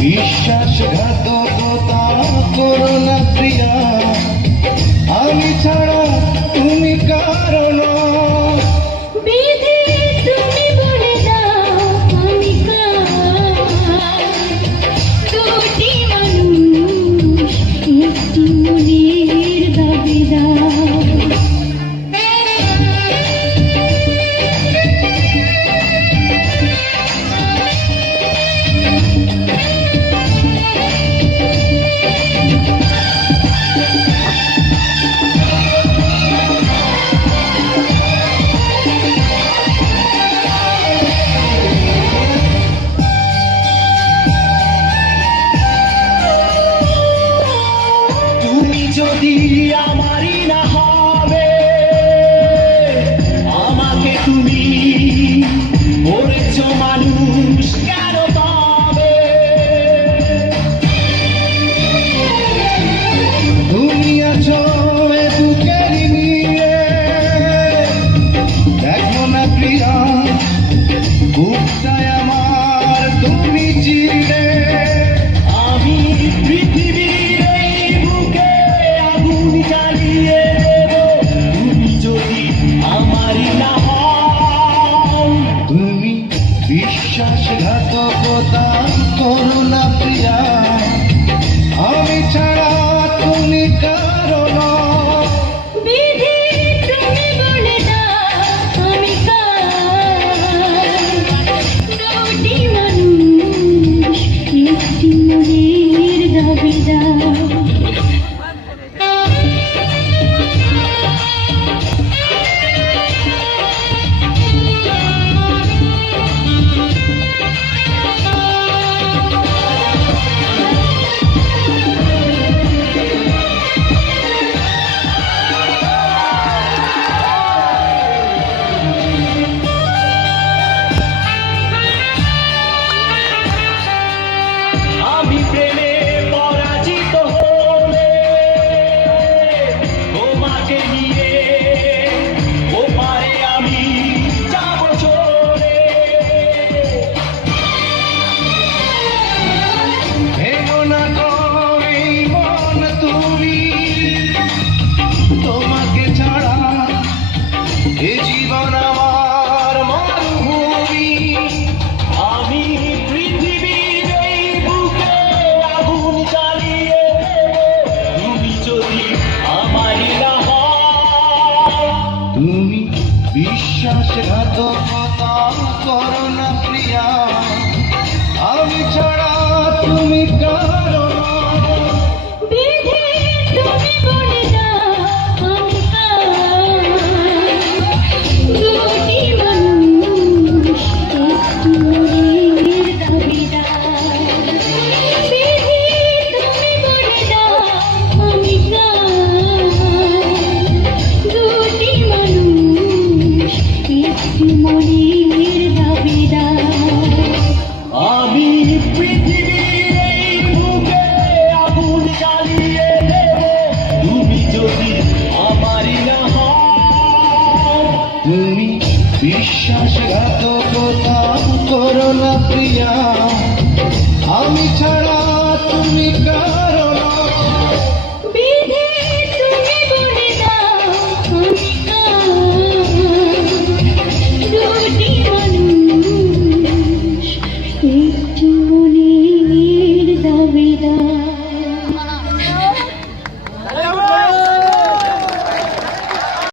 বিশ্বাসঘাতকতা করো না প্রিয়া, আমি ছাড়া তুমি কারণ। বিধি তুমি বলে দাও আমি কার, দুটি মানুষ একটি মনের দাবিদার। যদি আমারই না হবে, আমাকে তুমি বলেছ মানুষ কেন পাবে? তুমি আছো বুকের নিয়ে, দেখো না প্রিয়া বুকটায় আমার তুমি চিনে। আমি পৃথিবীর এই বুকে আগুন জ্বালিয়ে দেব, তুমি যদি আমারই না হও। তুমি বিশ্বাসঘাতকতা করো না প্রিয়া, আমি ছাড়া তুমি কারণ। বিধি তুমি বলে দাও আমি কার, দুটি মানুষ একটি মনের দাবিদার। আমি প্রেমে পরাজিত হলে তোমাকে নিয়ে ওপারে আমি যাব চলে। ভেঙো না কই মন তুমি, তোমাকে ছাড়া এ জীবন আমার মরুভূমি। আমি পৃথিবীর এই বুকে আগুন জ্বালিয়ে দেব, তুমি যদি আমারই না হও। তুমি বিশ্বাসঘাতকতা করো না প্রিয়া,